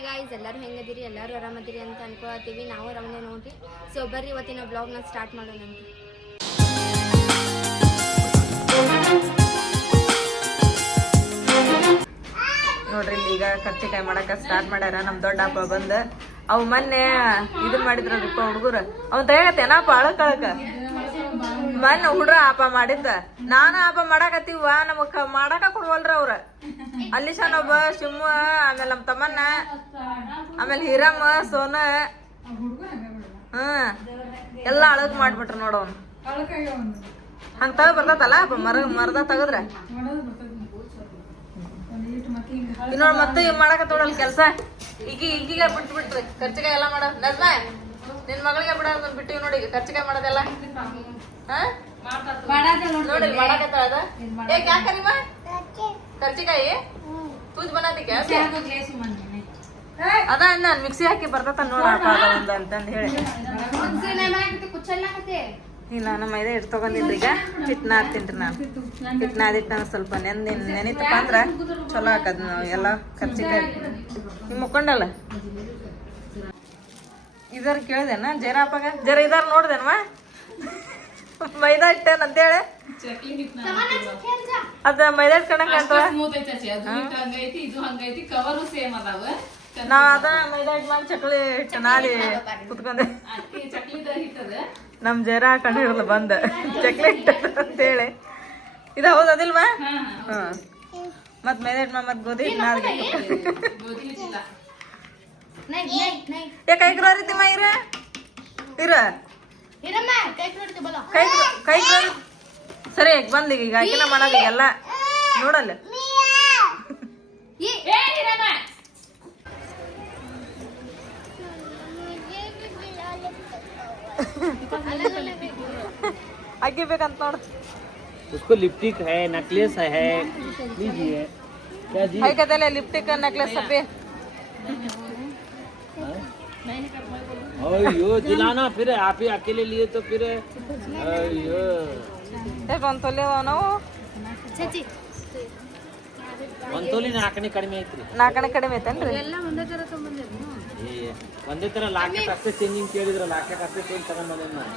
Hi guys, ಎಲ್ಲರೂ ಹೆಂಗದಿರಿ? ಎಲ್ಲರೂ ಆರಾಮದಿರಿ ಅಂತ ಅನ್ಕೊಳ್ತೀವಿ. ನಾವು ಆರಾಮದೇ ನೋಡ್ರಿ. ಸೊ ಬರ್ರಿ ಇವತ್ತಿನ ಬ್ಲಾಗ್ನ ಸ್ಟಾರ್ಟ್ ಮಾಡೋಣ. ನೋಡ್ರಿ ಈಗ ಕರ್ಚಿಕಾಯಿ ಮಾಡಕ ಸ್ಟಾರ್ಟ್ ಮಾಡ್ಯಾರ. ನಮ್ ದೊಡ್ಡ ಹಬ್ಬ ಬಂದ ಅವ್ ಮೊನ್ನೆ ಇದನ್ ಮಾಡಿದ್ರಪ್ಪ ಹುಡುಗರ. ಅವ್ನ ತಗತ್ತೇನಪ್ಪ ಅಳಕ್ ಮೊನ್ನೆ ಹುಡ್ರ ಹಬ್ಬ ಮಾಡಿದ್ದ. ನಾನ ಹಬ್ಬ ಮಾಡಾಕತ್ತೀವ, ನಮಗ್ ಮಾಡಾಕ ಕೊಡ್ವಲ್ರ ಅವ್ರ. ಅಲ್ಲಿ ಒಬ್ಬ ಶಿಮ್ಮ, ಆಮೇಲೆ ನಮ್ ತಮ್ಮನ್ನ, ಆಮೇಲೆ ಹಿರಮ್ಮ, ಸೋನ, ಎಲ್ಲಾ ಅಳಗ್ ಮಾಡ್ಬಿಟ್ರ ನೋಡವ್ನು. ಹಂಗ ತಗ ಬರ್ತತಲ್ಲ ಮರದ ತಗದ್ರ ಇನ್ನೋಡ್ ಮತ್ತೆ ಮಾಡಾಕತ್ತೋಡಲ್ ಕೆಲ್ಸ. ಈಗೀಗ ಬಿಟ್ಬಿಟ್ರಿ ಕರ್ಚಿಕಾಯಿ ಎಲ್ಲಾ ಮಾಡ. ನಜ್ಮ ನಿನ್ ಮಗಳಿಗೆ ಬಿಡೋದ್ ಬಿಟ್ಟಿವಿ ನೋಡಿ. ಈಗ ಕರ್ಚಿಕಾಯಿ ಮಾಡೋದೆಲ್ಲ ನೋಡಿ ಮಾಡಾಕತ್ತಾಳ. ಅದ ಯಾಕೆ ಯಾಕರಿಮ ಕರ್ಚಿಕಾಯಿ ತೂಜ್ ಬನಾತಿಕ ಅದ ನಾನ್ ಮಿಕ್ಸಿ ಹಾಕಿ ಬರ್ತತ ನೋಡ ಅಂತಂದ್ ಹೇಳಿ. ಇಲ್ಲ ನಮ್ಮ ಮೈದಾ ಹಿಟ್ಟು ತಗೊಂಡಿದ್ರಿ. ಈಗ ಹಿಟ್ಟು ನಾದ್ತೀನಿ ನಾನು. ಹಿಟ್ಟು ನಾದಿಟ್ಟು ನಾನು ಸ್ವಲ್ಪ ನೆನಿತಪ್ಪ ಅಂದ್ರ ಚಲೋ ಹಾಕದ್ ಎಲ್ಲ ಕರ್ಚಿಕಾಯಿ. ನೀವು ಮುಕ್ಕೊಂಡಲ್ಲ ಇದರ ಕೇಳಿದೆನ ಜೇನಪ್ಪಗ ಜರ ಇದಾರ ನೋಡ್ದೇನವ ಮೈದಾ ಹಿಟ್ಟೇನ ಅಂತೇಳಿ. ಅದ ಮೈದಾ ಹಿಟ್ಟು ಕಣಕ್ ಕಾಣ್ತವ. ನಾವ್ ಅದ ಮೈದಾ ಹಿಟ್ಟು ಮಾಡಿ ಚಕ್ಲಿ ಹಿಟ್ಟು ನಾದಿ ಕುತ್ಕೊಂಡೆ. ನಮ್ ಜರ ಕಂಡಿರಲ್ಲ ಬಂದ ಚಕ್ಲಿ ಹಿಟ್ಟು ಅಂತೇಳಿ. ಇದ ಹೌದು ಅದಿಲ್ವಾ? ಮತ್ ಮೈದಾ ಹಿಟ್ಟು ಮತ್ ಗೋಧಿ ಹಿಟ್ಟು ನಾದಿ ಕೈಗ್ರ ರೀತಿ ಮೈರ ಇರ ಕೈ ಸರಿ ಬಂದ್ ಈಗ ಆಕಿನ ಮಾಡಲ್ಲ ಎಲ್ಲ ನೋಡಲ್ಲ. आगे बेकंत नोड उसको लिपस्टिक है, नेकलेस है, लीजिए क्या जी है कहते लिपस्टिक का नेकलेस सब पे। अयो दिलाना फिर आप ही अकेले लिए तो फिर अयो ए ಬಂತೋಲೆ ಅವನೋ ಚಚಿ ಒಂತೋಲಿ ನಾಕಣೆ ಕಡಿಮೆ ಐತ್ರಿ. ನಾಕಣೆ ಕಡಿಮೆ ಐತೇನ್ರಿ? ಎಲ್ಲ ಒಂದೇ ತರ ತಗೊಂಡ್ಬಂದಿರಿ. ಒಂದೇ ತರ ಲಾಕೆಟ್ ಅಷ್ಟೇ ಚೇಂಜಿಂಗ್ ಕೇಳಿದ್ರ ಲಾಕೆಟ್ ಅಷ್ಟೇ ಚೇಂಜ್ ತಗೊಂಡ್ ಬಂದೆ ನಾನು.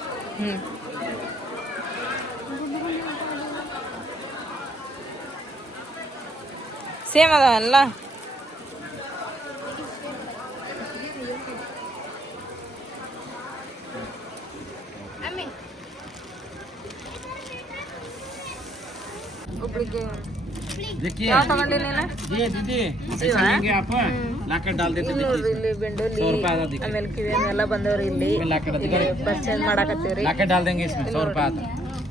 ಸೇಮ್ ಅದಾವಲ್ಲ. देखिए क्या तಗೊಂಡಿ ನೀನು? ये दीदी ऐसा लेंगे आप लाकेट डाल देते देखिए ಇಲ್ಲಿ ಬೆಂಡೋಲಿ 100 रुपए आता देखिए ಆಮೇಲೆ ಕಿವಿಯನ್ ಎಲ್ಲ ಬಂದವ್ರಿ ಇಲ್ಲಿ लाकेट ಪರ್ಚೇಸ್ ಮಾಡಾಕತ್ತೀವ್ರಿ. लाकेट डाल देंगे इसमें 100 रुपए आता.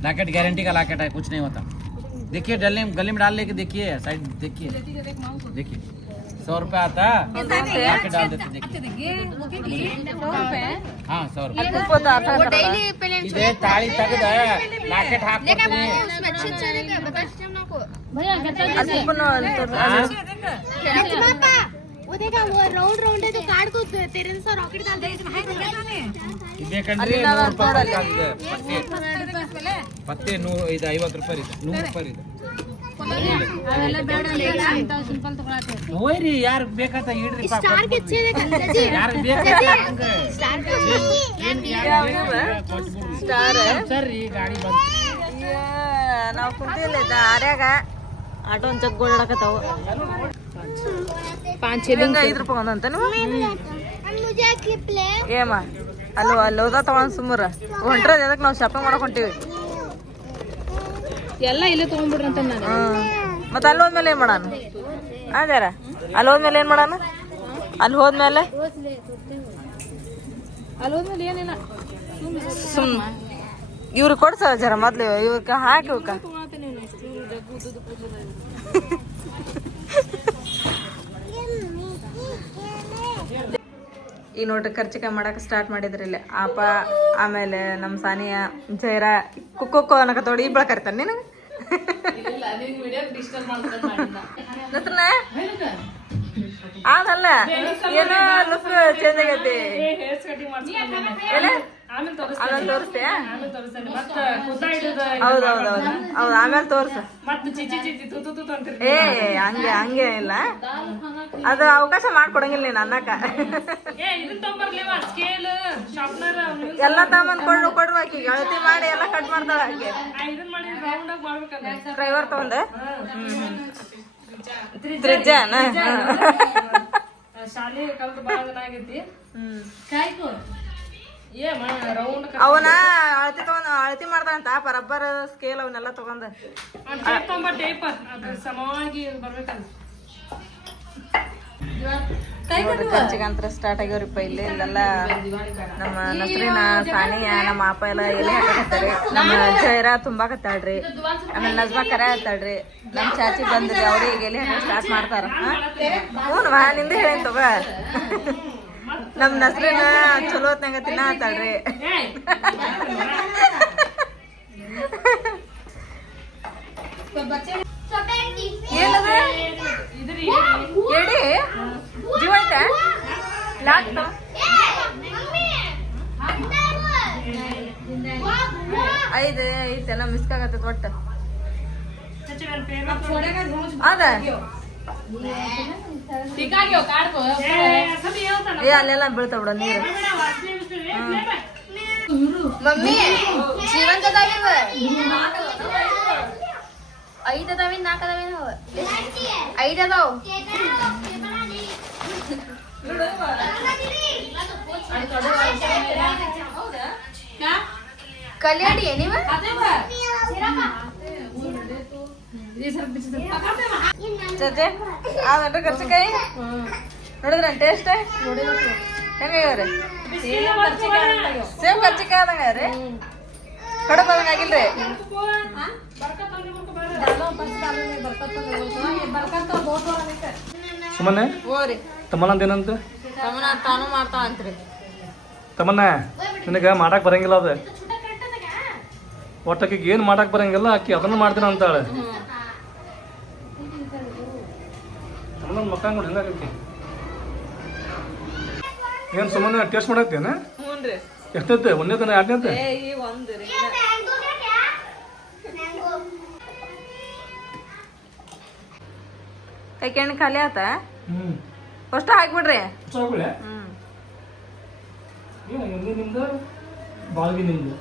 लाकेट गारंटी का लाकेट है, कुछ नहीं होता. देखिए गले में डाल लेके देखिए साइड देखिए 100 रुपए आता. लाकेट डाल देते देखिए. हाँ 100 रुपए ಇದೆ ತಾಳಿ ತೆಗೆದ ಲಾಕೆಟ್ ಹಾಕ್ಕೊಡ್ತೀನಿ. वो देखा वो राउंड राउंड है तो कार्ड को तेरे से रॉकेट डाल दे. ಬೇಕಂದ್ರೆ 100 ರೂಪಾಯಿ ಪತ್ತೆ 50 ರೂಪಾಯಿ ಇದೆ 100 ರೂಪಾಯಿ ಇದೆ. ಹೋಯ್ರಿ ಯಾರು ಬೇಕಾತ ಇಡ್ರಿ स्टार के अच्छे देखा ಯಾರು ಬೇಕಾತ ಸ್ಟಾರ್ ಸರ್ ಈ ಗಾಡಿ ಬಂತು. ನಾವು ಕುಂತಿಲ್ಲ ಆರ್ಯಾಗ ಆಟೋ ಒಂದ್ ಚಕ್ ಗೋಳಾಡಕತ್ತಾವ. 5 ರೂಪಾಯಿ ಒಂದಂತ मुझे क्लिप ले ಏಮ ಅಲ್ಲಿ ಹೋದ ತಗೊಂಡ್ ಸುಮ್ಮರ ಹೊಂಟ್ರದ ಅದಕ್ಕೆ ನಾವು ಶಾಪಿಂಗ್ ಮಾಡಕ್ ಹೊಂಟಿವಿ. ಎಲ್ಲ ಇಲ್ಲೇ ತಗೊಂಡ್ಬಿಡ್ರಿ ಅಂತ ನಾನು. ಮತ್ತೆ ಅಲ್ಲಿ ಹೋದ್ಮೇಲೆ ಏನ್ ಮಾಡೋಣ? ಅದಾರ ಅಲ್ಲಿ ಹೋದ್ಮೇಲೆ ಏನ್ ಮಾಡೋಣ? ಅಲ್ಲಿ ಹೋದ್ಮೇಲೆ ಏನಿಲ್ಲ ಸುಮ್ ಇವ್ರಿಗೆ ಕೊಡ್ಸ ಜರ ಮೊದ್ಲು ಇವ್ಕ ಹಾಕಿ ಇವ್ಕ ಈ ನೋಡ್ರಿ ಕರ್ಚಿಕಾಯಿ ಮಾಡಕ್ಕೆ ಸ್ಟಾರ್ಟ್ ಮಾಡಿದ್ರಿ ಇಲ್ಲಿ ಆಪ. ಆಮೇಲೆ ನಮ್ಮ ಸಾನಿಯಾ ಜೈರ ಕುಕ್ಕೋ ಅನ್ನಕತ್ತೋಡಿ ಇಬ್ಬಳ ಕರಿತಾನೆ ನಿನಗೆ ಅದಲ್ಲ ಏನೋ ಲುಕ್ ಚೇಂಜ್ ಆಗೈತಿ. ಆಮೇಲೆ ಆಮೇಲೆ ತೋರಿಸ್ತೀಯ? ತೋರಿಸ್ತೇನೆ ಮತ್ತೆ ಕುದ್ದ ಹಿಡಿದು ಹೌದು ಆಮೇಲೆ ತೋರ್ಸ. ಮತ್ತೆ ಚಿಚಿ ಚಿಚಿ ತುತು ತುತು ಅಂತೀರಿ. ಏ ಹಂಗೆ ಇಲ್ಲ, ಅದು ಅವಕಾಶ ಮಾಡ್ಕೊಡಂಗಿಲ್ಲ ನೀನ್ ಅನ್ನಕ್ಕ. ಏ ಇದನ್ನ ತಗೊಂಬರ್ಲಿವ ಸ್ಕೇಲ್ ಶಾರ್ಪ್ನರ್ ಎಲ್ಲ ತಗೊಂಡ್ ಕೊಡ್ರು ಆಕಿಗೆ ಅಳತಿ ಮಾಡಿ ಎಲ್ಲ ಕಟ್ ಮಾಡ್ತಾಳ ಆಕೆ. ಇದನ್ನ ಮಾಡಿ ರೌಂಡ್ ಆಗಿ ಮಾಡ್ಬೇಕಲ್ಲ. ಡ್ರೈವರ್ ತಗೊಂಡ ತ್ರಿಜ್ಜಾನ ಶಾಲೆ ಕಲ್ತು ಬಾಳ ದಿನ ಆಗೈತಿ. ಏ ರೌಂಡ್ ಅವನ ಅಳತಿ ಮಾಡ್ತಾನಂತ ರಬ್ಬರ್ ಸ್ಕೇಲ್ ಅವನ್ನೆಲ್ಲ ತಗೊಂಡ ಟೇಪ್ ತಗೊಂಬ ಟೇಪ್ ಅದು ಸಮಾಗಿ ಬರ್ಬೇಕಲ್ಲ. ಖರ್ಚಿಗಂತ್ರ ಸ್ಟಾರ್ಟ್ ಆಗ್ಯಾವ್ರಿಪ್ಪ ಇಲ್ಲಿ. ಇಲ್ಲೆಲ್ಲ ನಮ್ಮ ನಸ್ರಿನ ಸಾನಿಯ ನಮ್ಮ ಅಪ್ಪ ಎಲ್ಲ ಎಲೆ ಹಾಕಕತ್ತಾರಿ. ನಮ್ಮ ಜೈರ ತುಂಬಾಕತ್ತಾಳ್ರಿ. ಆಮೇಲೆ ನಜ್ಮಾ ಕರೆ ಹತ್ತಾಳ್ರಿ. ನಮ್ ಚಾಚಿ ಬಂದ್ರಿ ಅವ್ರಿಗೆ ಎಲೆ ಹಾಕಿ ಸ್ಟಾರ್ಟ್ ಮಾಡ್ತಾರ. ಹ್ಞೂ ನಿಂದ ಹೇಳೇನ್ ತಗೋ. ನಮ್ ನಸ್ರಿನ ಚಲೋ ಹೊತ್ನಾಗ ತಿನ್ನ ಹತ್ತಾಳ್ರಿ. ಏನದ ಎಡಿ ಜೀವಂತ ಐತೆಲ್ಲ ಮಿಸ್ ಆಗತ್ತ ಒಟ್ಟ ಅದ ಏ ಅಲ್ಲೆಲ್ಲ ಬೀಳ್ತಾವ ಬಿಡ ನೀರು. ಮಮ್ಮಿ ಜೀವಂತ ಅದಾವಿವ 5 ಅದಾವಿನ್ 4 ಅದಾವಿನ್ 5 ಅದಾವ. ಕಲ್ಯಾಡಿ ನೀವ ಚಜ್ಜೆ ಅದ ಕರ್ಚಿಕಾಯಿ ನೋಡಿದ್ರ ಟೇಸ್ಟ್ ಹೆಂಗಾಗ್ಯಾವ್ರಿ? ಸೇಮ್ ಕರ್ಚಿಕಾಯಿ ಆದಂಗ್ರಿ ಕಡಬ ಆದಂಗ ಆಗಿಲ್ರಿ? ಸುಮ್ಮನೆ ಓರಿ ತಮ್ಮನ ಏನಂತ ತಮ್ಮನ ತಾನು ಮಾಡ್ತಾವ ಅಂತ್ರಿ. ತಮ್ಮನ್ನ ನಿನಗ ಮಾಡಕ್ ಬರಂಗಿಲ್ಲ ಅದ ಒಟ್ಟಕ್ಕೆ ಏನ್ ಮಾಡಕ್ ಬರಂಗಿಲ್ಲ ಆಕಿ ಅದನ್ನ ಮಾಡ್ತೀನಿ ಅಂತಾಳೆ. ತಮ್ಮನ ಮಕ್ಕ ನೋಡಿ ಹೆಂಗಾಗೈತಿ ಏನ್ ಸುಮ್ಮನೆ ಟೇಸ್ಟ್ ಮಾಡತ್ತೇನ? ಹ್ಞೂನ್ರಿ. ಎಷ್ಟೈತೆ? ಒಂದೇ ದಿನ ಎರಡನೇ ಏ ಈ ಒಂದು ರೀ ಕೈಕೆ ಎಣ್ಣೆ ಖಾಲಿ ಆತ ಅಷ್ಟ ಹಾಕ್ಬಿಡ್ರಿ. ನಿಮ್ದು ಬಾಳ್ಗಿ ನಿಮ್ದು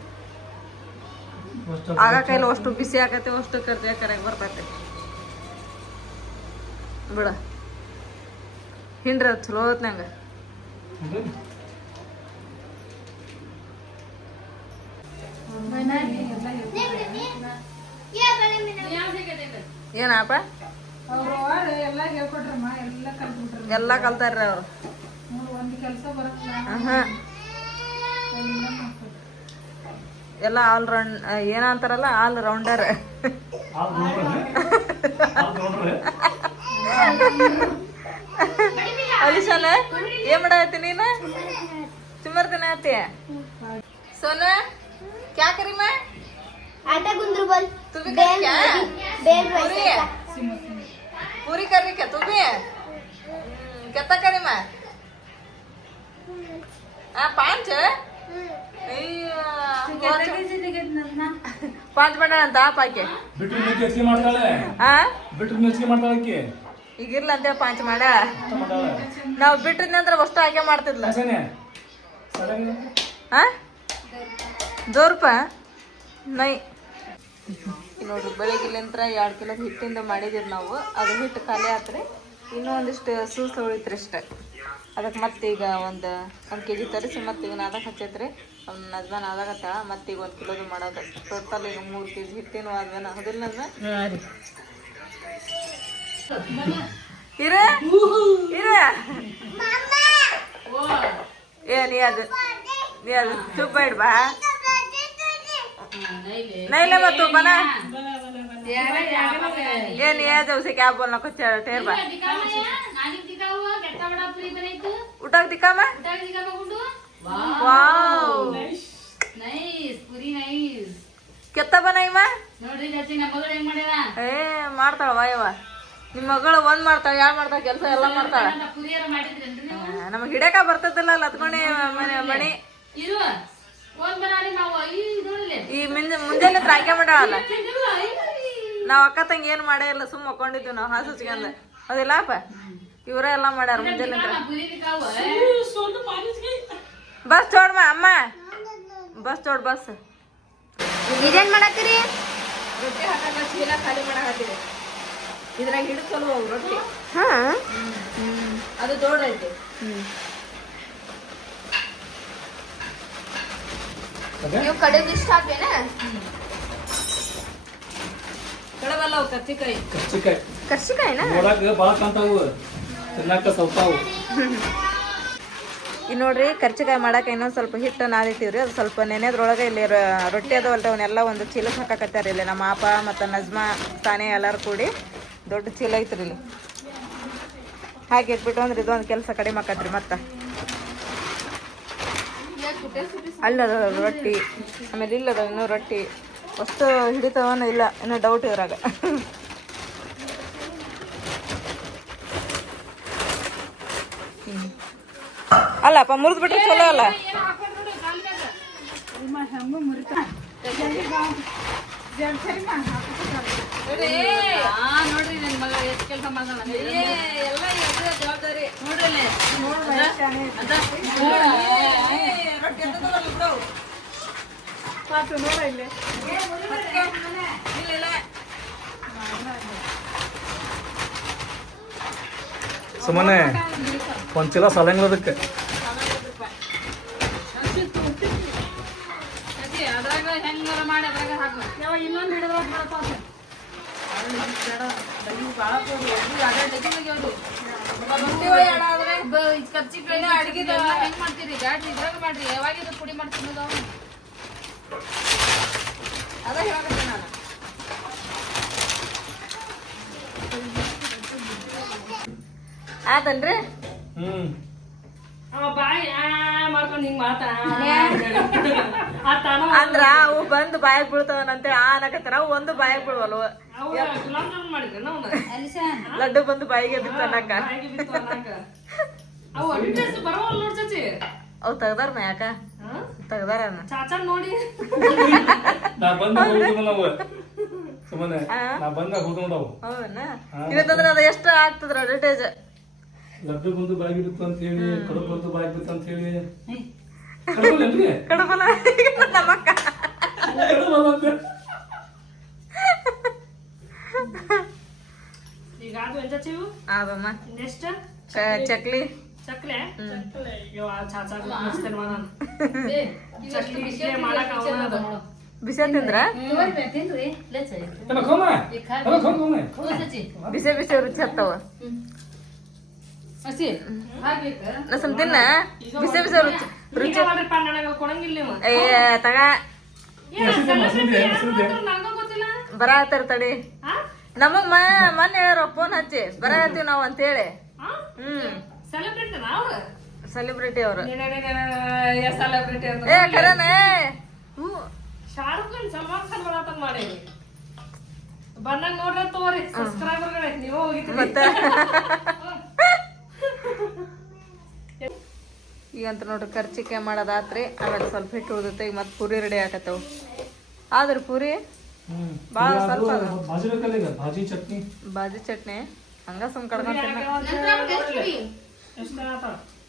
ಆಗ ಕೈಲಿ ಅಷ್ಟು ಬಿಸಿ ಆಗತ್ತೆ ಅಷ್ಟು ಕರೆಯಾಗಿ ಬರ್ತೈತೆ ಬಿಡ. ಹಿಂಡ್ರಿ ಅದು ಚಲೋ ಹೊತ್ನಂಗ ಏನಪ್ಪ ಎಲ್ಲ ಕಲ್ತಾರ್ರಿ ಅವ್ರು. ಎಲ್ಲ ಆಲ್ ರೌಂಡ್ ಏನಂತಾರಲ್ಲ ಆಲ್ ರೌಂಡರ್. ಅಲಿಶಾನ ಏನ್ ಮಾಡಾತಿ ನೀನು? ಚುಮ್ಮರ್ತಿನ ಆತಿ ಸೋನ ಕ್ಯಾ ಕರಿ ಮಾ आटा गुंदरू बोल तू भी कर क्या? बेल पूरी पूरी करनी क्या तू भी? कितना करी मैं? 5 5 ಬಣ್ಣ ಅಂತ ಪಾಕೆ ಬಿಟ್ರು ಮೆಚ್ಚಿಗೆ ಮಾಡ್ತಾಳೆ. ಬಿಟ್ರು ಮೆಚ್ಚಿಗೆ ಮಾಡ್ತಾಳೆ. ಈಗಿರ್ಲ ಅಂತ 5 ಮಾಡ ನಾವ್ ಬಿಟ್ರಿನಂದ್ರ ಅಷ್ಟು ಹಾಗೆ ಮಾಡ್ತಿದ್ಲ. 2 ರೂಪಾಯಿ ನೈ ನೋಡ್ರಿ. ಬೆಳಿಗ್ಗಿಲಿಂತ್ರ 2 ಕಿಲೋ ಹಿಟ್ಟಿಂದ ಮಾಡಿದಿರಿ ನಾವು. ಅದು ಹಿಟ್ಟು ಖಾಲಿ ಆತ್ರಿ. ಇನ್ನೂ ಒಂದಿಷ್ಟು ಸೂಸ್ ಉಳಿತ್ರಿ ಅಷ್ಟೆ. ಅದಕ್ಕೆ ಮತ್ತೀಗ ಒಂದು ಕೆಜಿ ತರಿಸಿ ಮತ್ತೆ ಈಗ ನಾದಕ್ಕೆ ಹಚ್ಚೈತ್ರಿ. ಅವ್ನ ನಜ್ಮಾ ನಾದಾಗತ್ತ ಮತ್ತೀಗ 1 ಕಿಲೋದು ಮಾಡೋದು. ಟೋಟಲ್ ಈಗ 3 ಕೆಜಿ ಹಿಟ್ಟಿನ ಆದ್ಮೇಲೆ ಹೌದಿಲ್ಲ ನಜ್ಮಾ? ಇರ ಏ ನೀ ಅದು ತುಪ್ಪ ಇಡ್ಬಾ. नहीं ले तू बना ये नहीं है जो उसे क्या बोलना कुछ ठहर बा उठा दिखा मैं वाओ कितना बनाई मैं ए ಮಾಡ್ತಾಳ ವಾಯವ ನಿಮ್ಮ ಮಗಳು ಒಂದ್ ಮಾಡ್ತಾಳ 2 ಮಾಡ್ತಾಳ ಕೆಲಸ ಎಲ್ಲ ಮಾಡ್ತಾಳ. ನಮಗೆ ಹಿಡಕ ಬರ್ತದಿಲ್ಲ ಲತ್ಕೊಂಡಿ ಮಣಿ ಈ ಮುಂಜಾನೆ ರಾಯ್ಕೆ ಮಾಡಲ್ಲ ನಾವ್ ಅಕ್ಕ ತಂಗಿ ಏನ್ ಮಾಡೇ ಇಲ್ಲ ಸುಮ್ಮ ಮಕ್ಕೊಂಡಿದ್ವಿ ನಾವು ಹಾಸು ಹಚ್ಕೊಂಡ ಅದಿಲ್ಲಪ್ಪ ಇವರೇ ಎಲ್ಲ ಮಾಡ್ಯಾರ ಮುಂಜಾನೆ ಬಸ್ ಚೋಡ್ಮ ಅಮ್ಮ ಬಸ್ ಚೋಡ್ ಬಸ್ ಇದೇನ್ ಮಾಡತ್ತೀರಿ? ರೊಟ್ಟಿ ಹಾಕಂಗ ಚೀಲ ಖಾಲಿ ಮಾಡಾಕತ್ತೀವಿ ಇದ್ರಾಗ ಹಿಡಿಸಲ್ವ ರೊಟ್ಟಿ ಹಾ ಅದು ದೊಡ್ಡೈತಿ ನೀವು ಕಡುಬು ಇಷ್ಟ ಆಗ್ಬೇನ? ಕಡಬಲ್ಲ ಅವು ಕಚ್ಚಿಕಾಯಿ ಕರ್ಚಿಕಾಯಿ ಕರ್ಸಿಕಾಯಿನ? ನೋಡಾಕ ಬಾಳ ಕಾಣ್ತಾವು ತಿನ್ನಾಕ ಸೌತಾವು ಈಗ ನೋಡ್ರಿ ಕರ್ಚಿಕಾಯಿ ಮಾಡಕ್ಕೆ ಇನ್ನೊಂದು ಸ್ವಲ್ಪ ಹಿಟ್ಟು ನಾದಿಟ್ಟಿವ್ರಿ ಅದು ಸ್ವಲ್ಪ ನೆನೆದ್ರೊಳಗೆ ಇಲ್ಲಿ ರೊಟ್ಟಿ ಅದಾವಲ್ರಿ ಅವನ್ನೆಲ್ಲ ಒಂದು ಚೀಲಕ್ಕೆ ಹಾಕಾಕತ್ತಾರೆ ಇಲ್ಲಿ ನಮ್ಮ ಅಪ್ಪ ಮತ್ತು ನಜ್ಮಾ ತಾನೇ ಎಲ್ಲರೂ ಕೂಡಿ ದೊಡ್ಡ ಚೀಲ ಐತ್ರಿ ಇಲ್ಲಿ ಹಾಗೆ ಇಟ್ಬಿಟ್ಟು ಅಂದ್ರೆ ಇದೊಂದು ಕೆಲಸ ಕಡಿಮೆ ಆಕತ್ರಿ ಮತ್ತೆ ಅಲ್ಲದ ರೊಟ್ಟಿ ಆಮೇಲೆ ಇಲ್ಲದ ಇನ್ನೂ ರೊಟ್ಟಿ ಅಷ್ಟು ಹಿಡಿತವನ ಇಲ್ಲ ಇನ್ನೂ ಡೌಟ್ ಇವ್ರಾಗ ಅಲ್ಲಪ್ಪ ಮುರಿದು ಬಿಟ್ರೆ ಚಲೋ ಅಲ್ಲ ನೋಡ್ರಿ ನನ್ನ ಮಗ ಎಷ್ಟು ಕೆಲಸ ಮಾಡ್ತಾನ ಎಲ್ಲ ಜವಾಬ್ದಾರಿ ನೋಡ್ರಿ ಸುಮ್ಮನೆ ಒಂದ್ ಚೀಲ ಸಲಂಗ್ಲದಕ್ಕೆ ಇನ್ನೊಂದು ಹಿಡಿದ್ರೆ ಹೆಂಗ್ ಮಾಡ್ತೀರಿ ಬ್ಯಾಡ್ರಿ ಇದ್ರಾಗ ಮಾಡ್ರಿ ಯಾವಾಗ ಪುಡಿ ಮಾಡ್ತೀನಿ ಅದ ಹೇಳಕತ್ತೀನಿ ನಾನು ಆತನ್ರಿ ಬಾಯಿ ಮಾಡ್ಕೊಂಡು ಹಿಂಗ್ ಮಾತಾ ಅಂದ್ರ ಅವು ಬಂದು ಬಾಯಾಗ ಬೀಳ್ತಾವನಂತೇಳಿ ಅನ್ನಕತ್ತಾರ ಅವು ಒಂದು ಬಾಯಾಗ ಬೀಳ್ವಲ್ವ ಮಾಡಿದ್ರೆ ನಾವು ಲಡ್ಡು ಬಂದು ಬಾಯಿಗೆ ಬಿತ್ತು ಅನ್ನಕ ಅವು ಅಡ್ವರ್ಟೈಸ್ ಬರೋವಲ್ಲ ನೋಡ್ ಚಚಿ ಅವು ತೆಗ್ದಾರ ಯಾಕ ತೆಗ್ದಾರ ಚಾಚಾ ನೋಡಿ ನಾ ಬಂದ ಹೋಗುದು ನಾವು ಸುಮ್ಮನೆ ನಾ ಬಂದ ಹೋಗುದು ನಾವು ಹೌದಾ ಇವತ್ತಂದ್ರ ಅದ ಎಷ್ಟು ಆಗ್ತದ್ರ ಅಡ್ವರ್ಟೈಸ್ ಲಡ್ಡು ಬಂದು ಬಾಗಿಬಿತ್ತು ಅಂತ ಹೇಳಿ ಕಡುಬು ಬಂದು ಬಾಗಿಬಿತ್ತು ಅಂತ ಹೇಳಿ ಕಡುಬಲ್ಲೇನ್ರಿ ಕಡಬಲ ನಮ್ಮಕ್ಕ ಕಡುಬಲ್ಲ ಅಂತ ಈಗ ಅದು ಎಂತ ಚೀವು ಆದಮ್ಮ ನೆಕ್ಸ್ಟ್ ಚಕ್ಲಿ ಚಕ್ಲೆ ಚಾಚಾ ಮಸ್ತೇನೆ ಮಾಡೋಣ ಚಕ್ಲಿ ಬಿಸಿ ಮಾಡಕ್ ಅವನ ಬಿಸಿ ತಿಂದ್ರ ಬಿಸಿ ಬಿಸಿ ರುಚಿ ಹತ್ತವ ನಸಮ್ ತಿನ್ನ ಬಿಸಿ ಬಿಸಿ ರುಚಿ ರುಚಿ ಕೊಡಂಗಿಲ್ಲ ನೀವು ಏ ತಗ ಬರಾತಾರ ತಡಿ ನಮಗ್ ಮೊನ್ನೆ ಹೇಳ್ಯಾರ ಫೋನ್ ಹಚ್ಚಿ ಬರಾತೀವಿ ನಾವ್ ಅಂತೇಳಿ ಸೆಲೆಬ್ರಿಟಿ ನಾವು ಸೆಲೆಬ್ರಿಟಿ ಅವ್ರು ಸೆಲೆಬ್ರಿಟಿ ಅಂತ ಏ ಕರನ ಶಾರುಖ್ ಖಾನ್ ಸಲ್ಮಾನ್ ಖಾನ್ ಬರತಂಗ ಮಾಡಿ ಬಂದಾಗ ನೋಡ್ರಿ ತಗೋರಿ ಸಬ್ಸ್ಕ್ರೈಬರ್ಗಳೇ ನೀವು ಹೋಗಿದ್ರಿ ಮತ್ತೆ ಈಗಂತ ನೋಡ್ರಿ ಕರ್ಚಿಕಾಯಿ ಮಾಡೋದಾತ್ರಿ ಆಮೇಲೆ ಸ್ವಲ್ಪ ಹಿಟ್ಟು ಉಳ್ದೈತೆ ಈಗ ಮತ್ತೆ ಪೂರಿ ರೆಡಿ ಆಗತ್ತವ ಆದ್ರ ಪೂರಿ ಭಾಳ ಸ್ವಲ್ಪ ಭಾಜಿ ಬೇಕಲ್ಲ ಈಗ ಭಾಜಿ ಚಟ್ನಿ ಬಾಜಿ ಚಟ್ನಿ ಹಂಗ ಸುಮ್ ಕಡ್ಕೊಂಡ್ ಎಷ್ಟ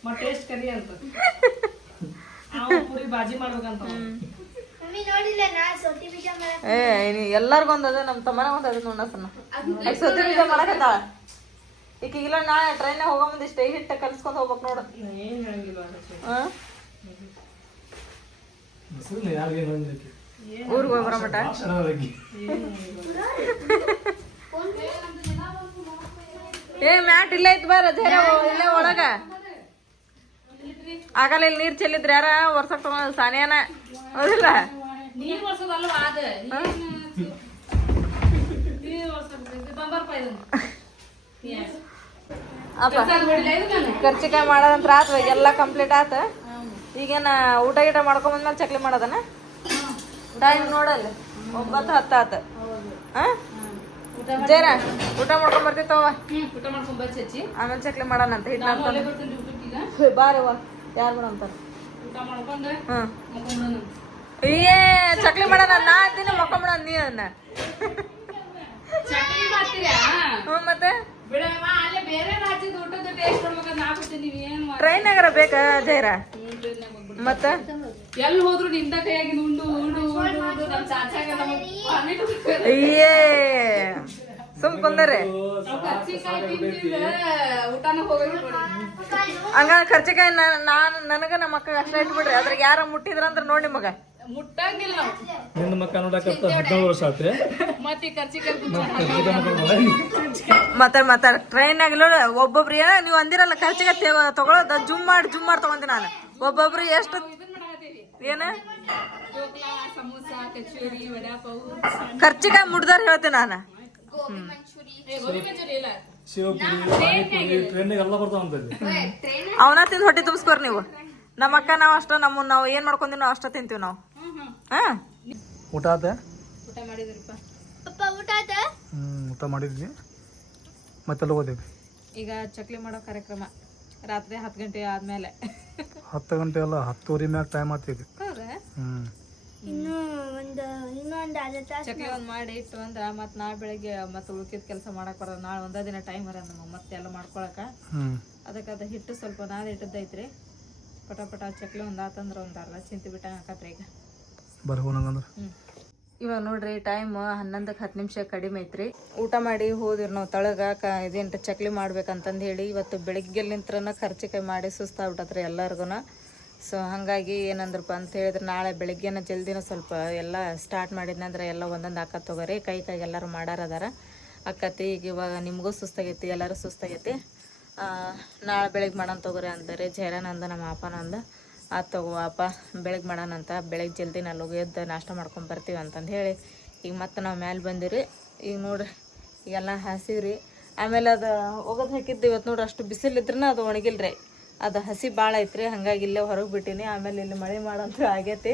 ಮತ್ತೆ ಟೇಸ್ಟ್ ಕರಿ ಅಂತ ನಾವು ಪೂರಿ ಬಾಜಿ ಮಾಡ್ಬೇಕಂತ ಏ ಎಲ್ಲಾರ್ಗೊಂದ್ ಅದ ನಮ್ ತಮ್ಮನ ಒಂದ್ ಅದ ನೋಡಸನ ಸೊತ್ತಿ ಬೀಜ ಮಾಡಕತ್ತಾಳ ಈಗ ಇಲ್ಲ ನಾ ಟ್ರೈನ್ ಹೋಗೋ ಮುಂದೆ ಇಷ್ಟೇ ಹಿಟ್ಟ ಕಲ್ಸ್ಕೊಂಡ್ ಹೋಗ್ಬೇಕ್ ನೋಡು ಏನ್ ಹೇಳಂಗಿಲ್ಲ ಊರ್ಗ್ ಹೋಗ್ಬರ ಮಟ ಏ ಮ್ಯಾಟ್ ಇಲ್ಲ ಐತ್ ಬಾರ ಧೈರ್ಯ ಇಲ್ಲೇ ಒಳಗ ಆಗಲ್ಲ ಇಲ್ಲಿ ನೀರ್ ಚೆಲ್ಲಿದ್ರ ಯಾರ ವರ್ಷಕ್ ತಗೊಂಡ್ ಸಾನಿಯಾನ ಹೌದಿಲ್ಲ ನೀರ್ ವರ್ಷದಲ್ವಾ ಅದ ನೀರ್ ವರ್ಷ ಅಪ್ಪ ಕರ್ಚಿಕಾಯಿ ಮಾಡೋದಂತ್ರ ಆತ ಎಲ್ಲ ಕಂಪ್ಲೀಟ್ ಆತ ಈಗೇನ ಊಟ ಗೀಟ ಮಾಡ್ಕೊಂಡ್ ಬಂದ್ಮೇಲೆ ಚಕ್ಲಿ ಮಾಡೋದನ ಟೈಮ್ ನೋಡಲ್ಲ 9:10 ಆತ ಜೇರ ಊಟ ಮಾಡ್ಕೊಂಡ್ ಬರ್ತಿತ್ತವ ಊಟ ಮಾಡ್ಕೊಂಡ್ ಬಚ್ಚಿ ಆಮೇಲೆ ಚಕ್ಲಿ ಮಾಡೋಣಂತ ಹಿಟ್ಟು ಬಾರವ್ವ ಯಾರು ಬೇಡ ಅಂತಾರ ಊಟ ಮಾಡ್ಕೊಂಡು ಹ್ಮ್ ಮಕ್ಕೊಂಡ್ಬಿಡೋಣ. ಏ ಚಕ್ಲಿ ಮಾಡೋಣ ನಾ ಅಂತೀನಿ ಮಕ್ಕೊಂಬಿಡ ನೀ ಅನ್ನ ಚಕ್ಲಿ ಮಾಡ್ತೀರಾ? ಹ್ಞೂ ಮತ್ತೆ ಬಿಡಮ್ಮ, ಅಲ್ಲೇ ಬೇರೆ ರಾಜ್ಯದ ಊಟದ ಟೇಸ್ಟ್ ನೋಡ್ಬೇಕಂತ ನಾ ಬಿಡ್ತೀನಿ. ನೀವ್ ಏನ್ ಮಾಡಿ ಟ್ರೈನಾಗರ ಬೇಕಾ ಜೈರ ಮತ್ತ ಎಲ್ಲಿ ಹೋದ್ರು ನಿಂದ ಕೈಯಾಗಿ ಉಂಡು ಉಂಡು ಉಂಡು ಉಂಡು ನಮ್ ಚಾಚಾಗ ಅಯ್ಯೇ ಸುಮ್ ಕುಂದರಿ ಊಟನ ಹೋಗಿ ಹಂಗ ಖರ್ಚಿಕಾಯಿ ನಾನು ನನಗ ನಮ್ಮ ಅಕ್ಕ ಅಷ್ಟ ಇಟ್ಬಿಡ್ರಿ ಅದ್ರಾಗ ಯಾರ ಮುಟ್ಟಿದ್ರಂದ್ರ ನೋಡಿ ಮಗ ಮುಟ್ಟಂಗಿಲ್ಲ ನಾವು. ನಿನ್ನ ಮಕ್ಕ ನೋಡಕತ್ತ 17 ವರ್ಷ ಆತ್ರಿ ಮತ್ತೆ ಈ ಖರ್ಚಿಗೆ ಮತ್ತ ಟ್ರೈನಾಗ ಒಬ್ಬೊಬ್ರು ಏನ ನೀವು ಅಂದಿರಲ್ಲ ಖರ್ಚಿಗೆ ತಗೊಳೋದ ಜುಮ್ ಮಾಡಿ ತಗೊಂತೀನಿ ನಾನು ಒಬ್ಬೊಬ್ರು ಎಷ್ಟು ಏನ ಸಮೋಸ ಕಚೋರಿ ವಡಾಪಾವ್ ಖರ್ಚಿಕಾಯಿ ಮುಡ್ದಾರ ಹೇಳ್ತೀನಿ ನಾನು ಗೋಬಿ ಮಂಚೂರಿ ಗೋಬಿ ಮಂಚೂರಿ ಇಲ್ಲ ಶಿವಪುರಿ ಪಾನಿಪುರಿ ಟ್ರೈನಿಗೆ ಎಲ್ಲ ಬರ್ತಾವಂತಲ್ಲಿ ಅವನ ತಿಂದು ಹೊಟ್ಟೆ ತುಂಬಿಸ್ಕೋರ್ ನೀವು ನಮ್ಮ ಅಕ್ಕ ನಾವು ಅಷ್ಟ ನಾವು ಏನ್ ಮಾಡ್ಕೊಂತೀವಿ ನಾವು ಅಷ್ಟ ತಿಂತೀವಿ ನಾವು ಹಾ ಊಟ ಆತ ಊಟ ಮಾಡಿದ್ರಪ್ಪ. ಪಪ್ಪ ಊಟ ಆತ? ಊಟ ಮಾಡಿದ್ವಿ ಮತ್ತೆಲ್ಲ ಹೋದೇವಿ ಈಗ ಚಕ್ಲಿ ಮಾಡೋ ಕಾರ್ಯಕ್ರಮ ರಾತ್ರಿ 10 ಗಂಟೆ ಆದ್ಮೇಲೆ 10 ಗಂಟೆ ಅಲ್ಲ 10:30 ಮ್ಯಾಗ ಟೈಮ್ ಆಗ್ತಿದ್ವಿ ಇನ್ನೂ ಒಂದು ಅರ್ಧ ತಾಸು ಚಕ್ಲಿ ಒಂದ್ ಮಾಡಿ ಇಟ್ಟು ಅಂದ್ರ ಮತ್ ನಾಳೆ ಬೆಳಗ್ಗೆ ಮತ್ತೆ ಉಳ್ಕಿದ ಕೆಲಸ ಮಾಡಕ್ ಬರೋದು ನಾಳೆ ಒಂದ ದಿನ ಟೈಮ್ ಅರ ನಮಗೆ ಮತ್ತೆ ಎಲ್ಲ ಮಾಡ್ಕೊಳಕ ಅದಕ್ಕೆ ಅದ ಹಿಟ್ಟು ಸ್ವಲ್ಪ ನಾದ್ ಇಟ್ಟದೈತ್ರಿ ಪಟ ಚಕ್ಲಿ ಒಂದ್ ಆತಂದ್ರ ಒಂದ್ ಅರ್ಧ ಚಿಂತಿ ಬಿಟ್ಟ ಹಾಕತ್ರಿ ಈಗ ಬರ್ಬೋನಂದ್ರ ಇವಾಗ ನೋಡ್ರಿ ಟೈಮ್ 11ಕ್ಕೆ 10 ನಿಮಿಷ ಕಡಿಮೆ ಐತ್ರಿ ಊಟ ಮಾಡಿ ಹೋದಿರಿ ನಾವು ತಳಗ ಇದೇಂಟ ಚಕ್ಲಿ ಮಾಡ್ಬೇಕಂತಂದು ಹೇಳಿ ಇವತ್ತು ಬೆಳಿಗ್ಗೆಲಿಂತ್ರನ ಖರ್ಚಿಕಾಯಿ ಮಾಡಿ ಸುಸ್ತಾಗ್ಬಿಟ್ಟತ್ರಿ ಎಲ್ಲರಿಗೂ ಸೊ ಹಾಗಾಗಿ ಏನಂದ್ರಪ್ಪ ಅಂತ ಹೇಳಿದ್ರೆ ನಾಳೆ ಬೆಳಗ್ಗೆನ ಜಲ್ದಿನ ಸ್ವಲ್ಪ ಎಲ್ಲ ಸ್ಟಾರ್ಟ್ ಮಾಡಿದ್ನಂದ್ರೆ ಎಲ್ಲ ಒಂದೊಂದು ಹಾಕತ್ ತಗೋರಿ ಕೈಗೆ ಎಲ್ಲರೂ ಮಾಡಾರದಾರ ಅಕ್ಕತಿ ಈಗ ಇವಾಗ ನಿಮಗೂ ಸುಸ್ತಾಗೈತಿ ಎಲ್ಲರೂ ಸುಸ್ತಾಗೈತಿ ನಾಳೆ ಬೆಳಗ್ಗೆ ಮಾಡೋಣ ತಗೋರಿ ಅಂತಾರೆ ಜೈರಾನಂದ ನಮ್ಮ ಅಪ್ಪನಂದ ಆತು ತಗೋ ಅಪ್ಪ ಬೆಳಗ್ಗೆ ಮಾಡೋಣಂತ ಬೆಳಗ್ಗೆ ಜಲ್ದಿ ಅಲ್ಲಿ ಎದ್ದು ನಾಷ್ಟ ಮಾಡ್ಕೊಂಡು ಬರ್ತೀವಿ ಅಂತಂದು ಹೇಳಿ ಈಗ ಮತ್ತೆ ನಾವು ಮ್ಯಾಲೆ ಬಂದಿರಿ ಈಗ ನೋಡ್ರಿ ಈಗೆಲ್ಲ ಹಸಿವ್ರಿ ಆಮೇಲೆ ಅದು ಒಗದು ಹಾಕಿದ್ದು ಇವತ್ತು ನೋಡ್ರಿ ಅಷ್ಟು ಬಿಸಿಲಿದ್ರೂ ಅದು ಒಣಗಿಲ್ರಿ ಅದು ಹಸಿ ಭಾಳ ಐತ್ರಿ ಹಾಗಾಗಿ ಇಲ್ಲೇ ಹೊರಗೆ ಬಿಟ್ಟಿನಿ ಆಮೇಲೆ ಇಲ್ಲಿ ಮಳೆ ಮಾಡಂತ ಆಗೈತಿ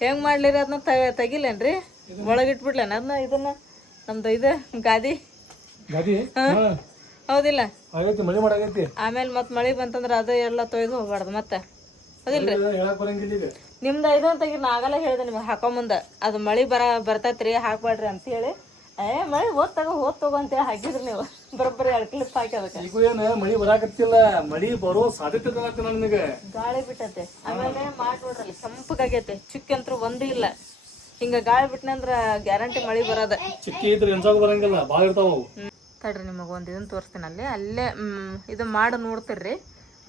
ಹೆಂಗೆ ಮಾಡ್ಲಿರಿ ಅದನ್ನ ತೆಗಿಲೇನ್ರಿ ಒಳಗಿಟ್ಬಿಡ್ಲೇನ ಅದನ್ನ ಇದನ್ನ ನಮ್ದು ಇದು ಗಾದಿ ಹೌದಿಲ್ಲ ಮಳೆ ಮಾಡಾಗೈತಿ ಆಮೇಲೆ ಮತ್ತೆ ಮಳೆ ಬಂತಂದ್ರೆ ಅದು ಎಲ್ಲ ತೊಯ್ದು ಹೋಗ್ಬಾರ್ದು ಮತ್ತೆ ಹೌದಿಲ್ರಿ ನಿಮ್ದು ಇದು ಅಂತ ನಾ ಆಗಲ್ಲ ಹೇಳಿದೆ ನಿಮ್ಗೆ ಹಾಕೊಂಬಂದ ಅದು ಮಳೆ ಬರ್ತೈತ್ರಿ ಹಾಕ್ಬೇಡ್ರಿ ಅಂತೇಳಿ ಮಳೆ ಹೋದ್ ತಗೋ ಅಂತೇಳಿ ಹಾಕಿದ್ರಿ ನೀವು ಬರೋಬ್ಬರಿ 2 ಕ್ಲಿಪ್ ಹಾಕಿ ಅದಕ್ಕೆ ಈಗ ಏನ ಮಳಿ ಬರಾಕತ್ತಿಲ್ಲ ಮಳಿ ಬರೋ ಸಾಧ್ಯತೆ ನನಗೆ ಗಾಳಿ ಬಿಟ್ಟತೆ ಆಮೇಲೆ ಮಾಡಿ ನೋಡ್ರಿ ಕೆಂಪಗಾಗೈತೆ ಚುಕ್ಕಂತ್ರು ಒಂದೂ ಇಲ್ಲ ಹಿಂಗ ಗಾಳಿ ಬಿಟ್ಟನಂದ್ರ ಗ್ಯಾರಂಟಿ ಮಳಿ ಬರೋದ ಚಿಕ್ಕಿ ಇದ್ರೆ ಎನ್ಸಾಗ ಬರಂಗಿಲ್ಲ ಭಾಳ ಇರ್ತಾವ ತಡ್ರಿ ನಿಮಗೆ ಒಂದು ಇದನ್ನ ತೋರಿಸ್ತೀನಿ ಅಲ್ಲೇ ಇದು ಮಾಡಿ ನೋಡ್ತಿರ್ರಿ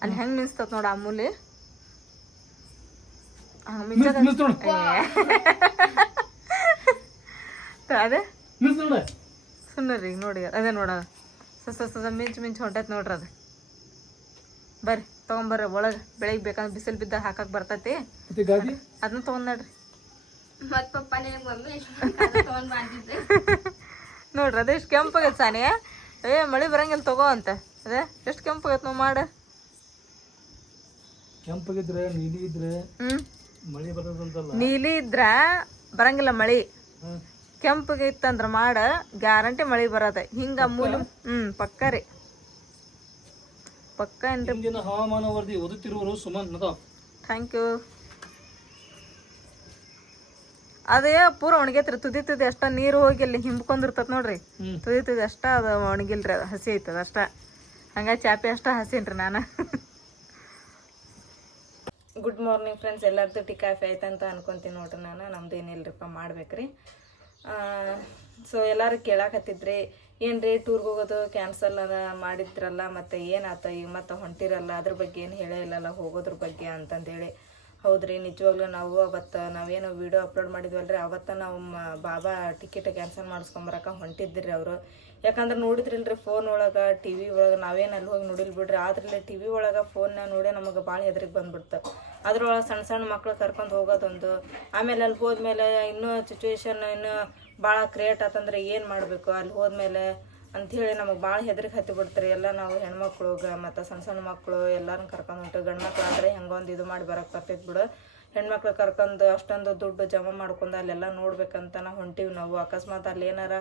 ಅಲ್ಲಿ ಹೆಂಗ್ ಮಿನ್ಸ್ತತ್ ನೋಡ ಆ ಮೂಲಿ ಅದೇ ಸುಮ್ಮನೆ ನೋಡಿ ಅದೇ ನೋಡ ಮಿಂಚ್ ಹೊಂಟೈತಿ ನೋಡ್ರಿ ಅದು ಬರ್ರಿ ತಗೊಂಬರ್ರಿ ಒಳಗೆ ಬೆಳಿಗ್ಗೆ ಬೇಕಂದ್ರೆ ಬಿಸಿಲು ಬಿದ್ದಾಗ ಹಾಕಕ್ ಬರ್ತೈತಿ ಅದನ್ನ ತಗೊಂಡ್ ನೋಡ್ರಿ ಮತ್ ಪಪ್ಪ ನಿನಗೆ ಮಮ್ಮಿ ತಗೊಂಡ್ ಮಾಡ್ತಿದ್ದೆ ನೋಡ್ರಿ ಅದೇ ಎಷ್ಟು ಕೆಂಪಾಗೈತೆ ಸಾನಿಯ ಮಳೆ ಬರಂಗಿಲ್ಲ ತಗೋ ಅಂತ ಅದೇ ಎಷ್ಟು ಕೆಂಪಾಗೈತೆ ನಾವು ಮಾಡ ಕೆಂಪಾಗಿದ್ರೆ ನೀಲಿ ಇದ್ರೆ ಮಳಿ ಬರೋದಂತಲ್ಲ ನೀಲಿ ಇದ್ರ ಬರಂಗಿಲ್ಲ ಮಳಿ ಕೆಂಪಗೆ ಇತ್ತಂದ್ರ ಮಾಡ ಗ್ಯಾರಂಟಿ ಮಳಿ ಬರದ ಹಿಂಗ ಮೂಲ ಪಕ್ಕ ರೀ ಪಕ್ಕ ಏನ್ರಿ ಇಂದಿನ ಹವಾಮಾನ ವರದಿ ಓದುತ್ತಿರುವರು ಸುಮನ್ ಥ್ಯಾಂಕ್ ಯು ಅದೇ ಪೂರ ಒಣಗೈತ್ರಿ ತುದಿ ಅಷ್ಟ ನೀರು ಹೋಗಿ ಅಲ್ಲಿ ಹಿಂಬ್ಕೊಂಡಿರ್ತದ ನೋಡ್ರಿ ತುದಿ ಅಷ್ಟ ಅದು ಒಣಗಿಲ್ರಿ ಅದು ಹಸಿ ಐತದ ಅಷ್ಟ ಹಂಗ ಚಾಪಿ ಅಷ್ಟ ಹಸೀನ್ರಿ ನಾನು ಗುಡ್ ಮಾರ್ನಿಂಗ್ ಫ್ರೆಂಡ್ಸ್ ಎಲ್ಲರದ್ದು ಟೀ ಕಾಫಿ ಆಯ್ತಂತ ಅನ್ಕೊಂತೀನಿ ನೋಡ್ರಿ ನಾನು ನಮ್ದು ಏನಿಲ್ರಿಪ್ಪ ಮಾಡ್ಬೇಕ್ರಿ ಸೊ ಎಲ್ಲರೂ ಕೇಳಾಕತ್ತಿದ್ರಿ ಏನ್ರಿ ಟೂರ್ಗೆ ಹೋಗೋದು ಕ್ಯಾನ್ಸಲ್ ಮಾಡಿದ್ರಲ್ಲ ಮತ್ತೆ ಏನಾತ ಈಗ ಮತ್ತೆ ಹೊಂಟಿರಲ್ಲ ಅದ್ರ ಬಗ್ಗೆ ಏನು ಹೇಳೇ ಇಲ್ಲಲ್ಲ ಹೋಗೋದ್ರ ಬಗ್ಗೆ ಅಂತಂದೇಳಿ ಹೌದ್ರಿ ನಿಜವಾಗ್ಲೂ ನಾವು ಅವತ್ತು ನಾವೇನು ವಿಡಿಯೋ ಅಪ್ಲೋಡ್ ಮಾಡಿದ್ವಲ್ರಿ ಅವತ್ತು ನಾವು ಬಾಬಾ ಟಿಕೆಟ್ ಕ್ಯಾನ್ಸಲ್ ಮಾಡಿಸ್ಕೊಂಬರಕ್ಕೆ ಹೊಂಟಿದ್ರಿ ಅವರು ಯಾಕಂದ್ರೆ ನೋಡಿದ್ರಿಲ್ರಿ ಫೋನ್ ಒಳಗೆ ಟಿ ವಿ ಒಳಗೆ ನಾವೇನು ಅಲ್ಲಿ ಹೋಗಿ ನೋಡಿಲ್ ಬಿಡ್ರಿ ಆದ್ರಲ್ಲಿ ಟಿ ವಿ ಒಳಗೆ ಫೋನ್ನ ನೋಡಿ ನಮಗೆ ಭಾಳ ಹೆದರಿಗೆ ಬಂದ್ಬಿಡ್ತು ಅದ್ರೊಳಗೆ ಸಣ್ಣ ಮಕ್ಳು ಕರ್ಕೊಂಡು ಹೋಗೋದೊಂದು ಆಮೇಲೆ ಅಲ್ಲಿ ಹೋದ್ಮೇಲೆ ಇನ್ನೂ ಸಿಚುವೇಶನ್ ಇನ್ನೂ ಭಾಳ ಕ್ರಿಯೇಟ್ ಆತಂದ್ರೆ ಏನು ಮಾಡಬೇಕು ಅಲ್ಲಿ ಹೋದ್ಮೇಲೆ ಅಂಥೇಳಿ ನಮಗೆ ಭಾಳ ಹೆದರಿಗೆ ಹತ್ತಿ ಬಿಡ್ತಾರೆ ಎಲ್ಲ ನಾವು ಹೆಣ್ಮಕ್ಳು ಮತ್ತು ಸಣ್ಣ ಮಕ್ಕಳು ಎಲ್ಲರನ್ನ ಕರ್ಕೊಂಡು ಹೊಂಟು ಗಂಡು ಮಕ್ಳು ಆದರೆ ಹೆಂಗೊಂದು ಇದು ಮಾಡಿ ಬರೋಕ್ಕೆ ಬರ್ತೈತೆ ಬಿಡು ಹೆಣ್ಮಕ್ಳು ಕರ್ಕೊಂಡು ಅಷ್ಟೊಂದು ದುಡ್ಡು ಜಮಾ ಮಾಡ್ಕೊಂಡು ಅಲ್ಲೆಲ್ಲ ನೋಡ್ಬೇಕಂತ ನಾವು ಹೊಂಟೀವಿ ನಾವು ಅಕಸ್ಮಾತ್ ಅಲ್ಲಿ ಏನಾರ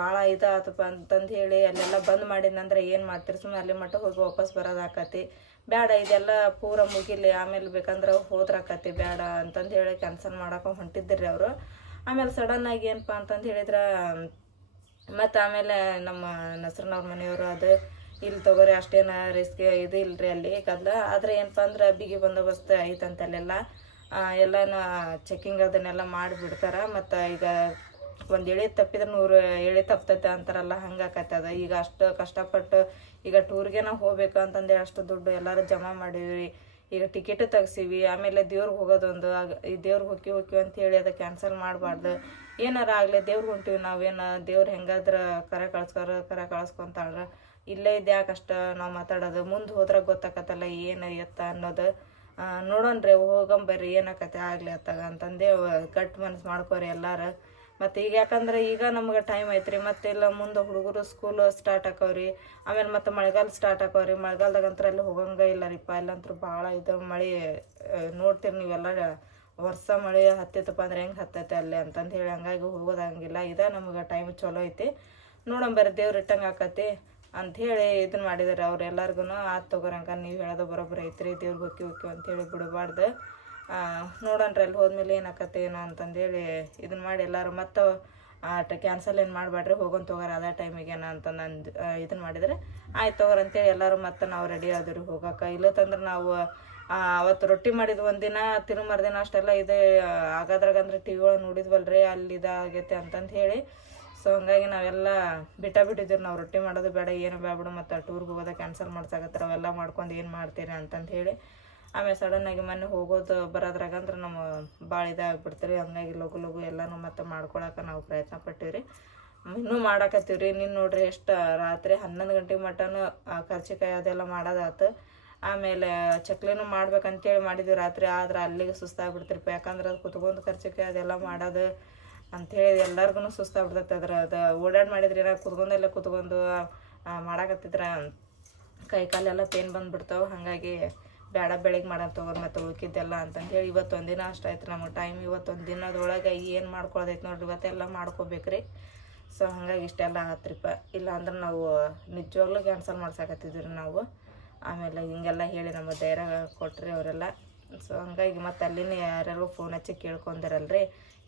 ಭಾಳ ಇದಾತಪ್ಪ ಅಂತಂದು ಹೇಳಿ ಅಲ್ಲೆಲ್ಲ ಬಂದ್ ಮಾಡಿದ್ನಂದ್ರೆ ಏನು ಮಾಡ್ತೀರಿ ಸುಮ್ಮನೆ ಅಲ್ಲಿ ಮಟ್ಟ ಹೋಗಿ ವಾಪಸ್ ಬರೋದು ಆಕತಿ ಬೇಡ ಇದೆಲ್ಲ ಪೂರ ಮುಗಿಲಿ ಆಮೇಲೆ ಬೇಕಂದ್ರೆ ಹೋದ್ರಾಕತಿ ಬೇಡ ಅಂತಂದು ಹೇಳಿ ಕ್ಯಾನ್ಸಲ್ ಮಾಡಕ್ಕೆ ಹೊಂಟಿದ್ರಿ ಅವರು. ಆಮೇಲೆ ಸಡನ್ನಾಗಿ ಏನಪ್ಪ ಅಂತಂದು ಹೇಳಿದ್ರೆ ಮತ್ತು ಆಮೇಲೆ ನಮ್ಮ ನಸ್ರನವ್ರ ಮನೆಯವರು ಅದು ಇಲ್ಲಿ ತಗೋರಿ ಅಷ್ಟೇನ ರಿಸ್ಕ್ ಇದು ಇಲ್ರಿ ಅಲ್ಲಿ ಗದ್ಲ. ಆದರೆ ಏನಪ್ಪ ಅಂದ್ರೆ ಬಿಗಿ ಬಂದೋಬಸ್ತ್ ಐತಂತ ಅಲ್ಲೆಲ್ಲ ಎಲ್ಲನ ಚೆಕಿಂಗ್ ಅದನ್ನೆಲ್ಲ ಮಾಡಿಬಿಡ್ತಾರೆ. ಮತ್ತು ಈಗ ಒಂದು ಎಳೆ ತಪ್ಪಿದ್ರೆ 100 ಎಳೆ ತಪ್ತೈತೆ ಅಂತಾರಲ್ಲ, ಹಂಗೆ ಆಕತ್ತದ. ಈಗ ಅಷ್ಟು ಕಷ್ಟಪಟ್ಟು ಈಗ ಟೂರ್ಗೆ ನಾವು ಹೋಗ್ಬೇಕು ಅಂತಂದೇಳಿ ಅಷ್ಟು ದುಡ್ಡು ಎಲ್ಲರೂ ಜಮಾ ಮಾಡೀವಿ. ಈಗ ಟಿಕೆಟ್ ತೆಗ್ಸೀವಿ, ಆಮೇಲೆ ದೇವ್ರಿಗೆ ಹೋಗೋದೊಂದು ಈ ದೇವ್ರಿಗೆ ಹೋಗ್ತೀವಿ ಅಂತೇಳಿ ಅದು ಕ್ಯಾನ್ಸಲ್ ಮಾಡಬಾರ್ದು. ಏನಾರ ಆಗಲಿ ದೇವ್ರಿಗೆ ಹೊಂಟೀವಿ ನಾವೇನು, ದೇವ್ರು ಹೆಂಗಾದ್ರೆ ಕರೆ ಕಳಿಸ್ಕೊಂತಾಳ್ರ. ಇಲ್ಲೇ ಇದು ಯಾಕಷ್ಟ ನಾವು ಮಾತಾಡೋದು, ಮುಂದೆ ಹೋದ್ರೆ ಗೊತ್ತಾಕತ್ತಲ್ಲ ಏನು ಎತ್ತ ಅನ್ನೋದು. ನೋಡೋಣ್ರಿ ಹೋಗಂಬರ್ರಿ ಏನಾಕತ್ತೆ ಆಗಲಿ ಅತ್ತಾಗ ಅಂತಂದೇ ಗಟ್ಟಿ ಮನಸ್ಸು ಮಾಡ್ಕೋರಿ ಎಲ್ಲಾರು. ಮತ್ತು ಈಗ ಯಾಕಂದ್ರೆ ಈಗ ನಮ್ಗೆ ಟೈಮ್ ಐತ್ರಿ, ಮತ್ತೆಲ್ಲ ಮುಂದೆ ಹುಡುಗರು ಸ್ಕೂಲ್ ಸ್ಟಾರ್ಟ್ ಆಕವ್ರಿ. ಆಮೇಲೆ ಮತ್ತು ಮಳೆಗಾಲ ಸ್ಟಾರ್ಟ್ ಆಕವ್ರಿ. ಮಳೆಗಾಲದಾಗಂತ್ರ ಅಲ್ಲಿ ಹೋಗಂಗೆ ಇಲ್ಲ ರೀಪ್ಪ, ಅಲ್ಲಂತೂ ಭಾಳ ಇದು ಮಳೆ ನೋಡ್ತೀರಿ ನೀವೆಲ್ಲ. ವರ್ಷ ಮಳೆ ಹತ್ತಿತ್ತಪ್ಪ ಅಂದ್ರೆ ಹೆಂಗೆ ಹತ್ತೈತೆ ಅಲ್ಲಿ ಅಂತಂದು ಹೇಳಿ, ಹಂಗಾಗಿ ಹೋಗೋದಂಗಿಲ್ಲ. ಇದೇ ನಮ್ಗೆ ಟೈಮ್ ಚಲೋ ಐತಿ. ನೋಡಂಬರ್ರಿ ದೇವ್ರು ಇಟ್ಟಂಗೆ ಆಕತಿ ಅಂಥೇಳಿ ಇದನ್ನು ಮಾಡಿದಾರೆ ಅವ್ರು ಎಲ್ಲರಿಗೂ. ಆತು ತಗೋರಂಕ ನೀವು ಹೇಳೋದು ಬರೋಬ್ಬರಿ ಐತ್ರಿ, ದೇವ್ರಿಗೆ ಹೋಕ್ಕಿ ಅಂತೇಳಿ ಬಿಡಬಾರ್ದು. ನೋಡೋಣ್ರಿ ಅಲ್ಲಿ ಹೋದ್ಮೇಲೆ ಏನಾಕತ್ತೆ ಏನೋ ಅಂತಂದೇಳಿ ಇದನ್ನ ಮಾಡಿ ಎಲ್ಲರೂ ಮತ್ತು ಕ್ಯಾನ್ಸಲ್ ಏನು ಮಾಡಬೇಡ್ರಿ, ಹೋಗೋನ್ ತಗೋರಿ ಅದೇ ಟೈಮಿಗೆ ಏನೋ ಅಂತಂದು ಇದನ್ನು ಮಾಡಿದರೆ ಆಯ್ತು ತಗೋರಿ ಅಂತೇಳಿ ಎಲ್ಲರೂ ಮತ್ತು ನಾವು ರೆಡಿ ಆದ್ರಿ ಹೋಗೋಕೆ. ಇಲ್ಲತ್ತಂದ್ರೆ ನಾವು ಅವತ್ತು ರೊಟ್ಟಿ ಮಾಡಿದ್ವಿ ಒಂದಿನ, ತಿರುಮರ್ದಿನ ಅಷ್ಟೆಲ್ಲ ಇದೆ ಆಗೋದ್ರಾಗಂದ್ರೆ ಟಿ ವಿ ಒಳಗೆ ನೋಡಿದ್ವಲ್ರಿ ಅಲ್ಲಿ ಇದಾಗೈತೆ ಅಂತಂದು ಹೇಳಿ. ಸೊ ಹಂಗಾಗಿ ನಾವೆಲ್ಲ ಬಿಟ್ಟಿದ್ದೀವಿ, ನಾವು ರೊಟ್ಟಿ ಮಾಡೋದು ಬೇಡ ಏನು ಬೇಡ ಮತ್ತು ಟೂರ್ಗೆ ಹೋಗೋದ ಕ್ಯಾನ್ಸಲ್ ಮಾಡ್ಸಾಕತ್ತಾರೆ, ಅವೆಲ್ಲ ಮಾಡ್ಕೊಂಡು ಏನು ಮಾಡ್ತೀರಿ ಅಂತಂದು ಹೇಳಿ. ಆಮೇಲೆ ಸಡನ್ನಾಗಿ ಮೊನ್ನೆ ಹೋಗೋದು ಬರೋದ್ರಾಗಂದ್ರೆ ನಮ್ಮ ಭಾಳ ಇದಾಗ್ಬಿಡ್ತೀರಿ. ಹಂಗಾಗಿ ಲಘು ಎಲ್ಲನೂ ಮತ್ತೆ ಮಾಡ್ಕೊಳಕ್ಕೆ ನಾವು ಪ್ರಯತ್ನ ಪಟ್ಟಿವ್ರಿ, ಇನ್ನೂ ಮಾಡಾಕತ್ತೀವ್ರಿ. ನೀನು ನೋಡ್ರಿ ಎಷ್ಟು ರಾತ್ರಿ 11 ಗಂಟೆ ಮಟನೂ ಕರ್ಚಿಕಾಯಿ ಅದೆಲ್ಲ ಮಾಡೋದಾತು. ಆಮೇಲೆ ಚಕ್ಲಿನೂ ಮಾಡ್ಬೇಕಂತೇಳಿ ಮಾಡಿದ್ವಿ ರಾತ್ರಿ, ಆದ್ರೆ ಅಲ್ಲಿಗೆ ಸುಸ್ತಾಗ್ಬಿಡ್ತಿರಪ್ಪ. ಯಾಕಂದ್ರೆ ಅದು ಕುತ್ಕೊಂಡು ಕರ್ಚಿಕಾಯಿ ಅದೆಲ್ಲ ಮಾಡೋದು ಅಂಥೇಳಿ ಎಲ್ಲರಿಗೂ ಸುಸ್ತಾಗ್ಬಿಡ್ತೈತೆ. ಅದು ಓಡಾಡಿ ಮಾಡಿದ್ರಿ ಏನಾರು ಕುತ್ಕೊಂಡು ಮಾಡಾಕತ್ತಿದ್ರ ಕೈ ಕಾಲೆಲ್ಲ ಪೇನ್ ಬಂದುಬಿಡ್ತಾವೆ. ಹಾಗಾಗಿ ಬೇಡ ಬೆಳಿಗ್ಗೆ ಮಾಡೋದು ತಗೋರಿ ಮತ್ತು ಉಳ್ಕಿದ್ದೆಲ್ಲ ಅಂತಂದೇಳಿ ಇವತ್ತು ಒಂದಿನ ಅಷ್ಟು ಆಯ್ತು ನಮಗೆ ಟೈಮ್. ಇವತ್ತೊಂದು ದಿನದೊಳಗೆ ಏನು ಮಾಡ್ಕೊಳ್ಳೋದೈತೆ ನೋಡ್ರಿ, ಇವತ್ತೆಲ್ಲ ಮಾಡ್ಕೋಬೇಕ್ರಿ. ಸೊ ಹಂಗಾಗಿ ಇಷ್ಟೆಲ್ಲ ಆತ್ರಿಪ್ಪ. ಇಲ್ಲ ಅಂದ್ರೆ ನಾವು ನಿಜವಾಗ್ಲೂ ಕ್ಯಾನ್ಸಲ್ ಮಾಡ್ಸಾಕತ್ತಿದ್ವಿ ನಾವು. ಆಮೇಲೆ ಹಿಂಗೆಲ್ಲ ಹೇಳಿ ನಮ್ಮ ಧೈರ್ಯ ಕೊಟ್ರಿ ಅವರೆಲ್ಲ. ಸೊ ಹಂಗಾಗಿ ಮತ್ತು ಅಲ್ಲಿನೇ ಯಾರ್ಯಾರಿಗೂ ಫೋನ್ ಹಚ್ಚಿ ಕೇಳ್ಕೊಂಡಿರಲ್ರಿ,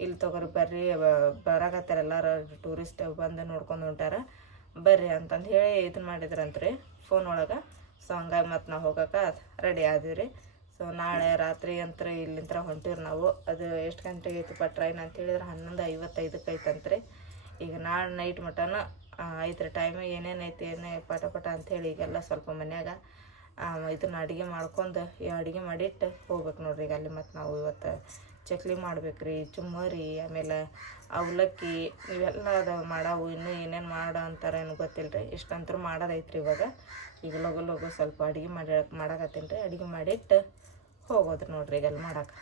ಇಲ್ಲಿ ತಗೋರಿ ಬರ್ರಿ ಬರಾಕತ್ತಾರ ಎಲ್ಲರೂ ಟೂರಿಸ್ಟ್ ಬಂದು ನೋಡ್ಕೊಂಡು ಹೊಂಟಾರ ಬರ್ರಿ ಅಂತಂದು ಹೇಳಿ ಇದನ್ನು ಮಾಡಿದ್ರಂತ್ರಿ ಫೋನ್ ಒಳಗೆ. ಸೊ ಹಂಗಾಗಿ ಮತ್ತು ನಾವು ಹೋಗೋಕೆ ರೆಡಿ ಆದಿವ್ರಿ. ಸೊ ನಾಳೆ ರಾತ್ರಿ ಅಂತ ಇಲ್ಲಿಂದ ಹೊಂಟಿವ್ರಿ ನಾವು. ಅದು ಎಷ್ಟು ಗಂಟೆಗೆ ಐತಪ್ಪ ಟ್ರೈನ್ ಅಂತ ಹೇಳಿದ್ರೆ 11:55 ಐತಂತ್ರಿ. ಈಗ ನಾಳೆ ನೈಟ್ ಮಟನ ಐತ್ರಿ ಟೈಮ್. ಏನೇನೈತಿ ಏನೇ ಪಟ ಅಂಥೇಳಿ ಈಗೆಲ್ಲ ಸ್ವಲ್ಪ ಮನ್ಯಾಗ ಇದನ್ನ ಅಡುಗೆ ಮಾಡ್ಕೊಂಡು ಅಡುಗೆ ಮಾಡಿಟ್ಟು ಹೋಗ್ಬೇಕು ನೋಡ್ರಿ. ಈಗ ಅಲ್ಲಿ ಮತ್ತು ನಾವು ಇವತ್ತು ಚಕ್ಲಿ ಮಾಡ್ಬೇಕ್ರಿ, ಚುಮ್ಮರಿ, ಆಮೇಲೆ ಅವಲಕ್ಕಿ ಇವೆಲ್ಲ ಅದಾವೆ ಮಾಡವು. ಇನ್ನೂ ಏನೇನು ಮಾಡೋ ಅಂತಾರೆ ಏನು ಗೊತ್ತಿಲ್ಲ ರೀ. ಇಷ್ಟಂತರೂ ಮಾಡೋದೈತ್ರಿ ಇವಾಗ. ಈಗ ಲಗು ಸ್ವಲ್ಪ ಅಡುಗೆ ಮಾಡಾಕತ್ತೀನಿ ರೀ. ಅಡುಗೆ ಮಾಡಿಟ್ಟು ಹೋಗೋದು ನೋಡ್ರಿ ಈಗ ಅಲ್ಲಿ ಮಾಡಕ್ಕೆ.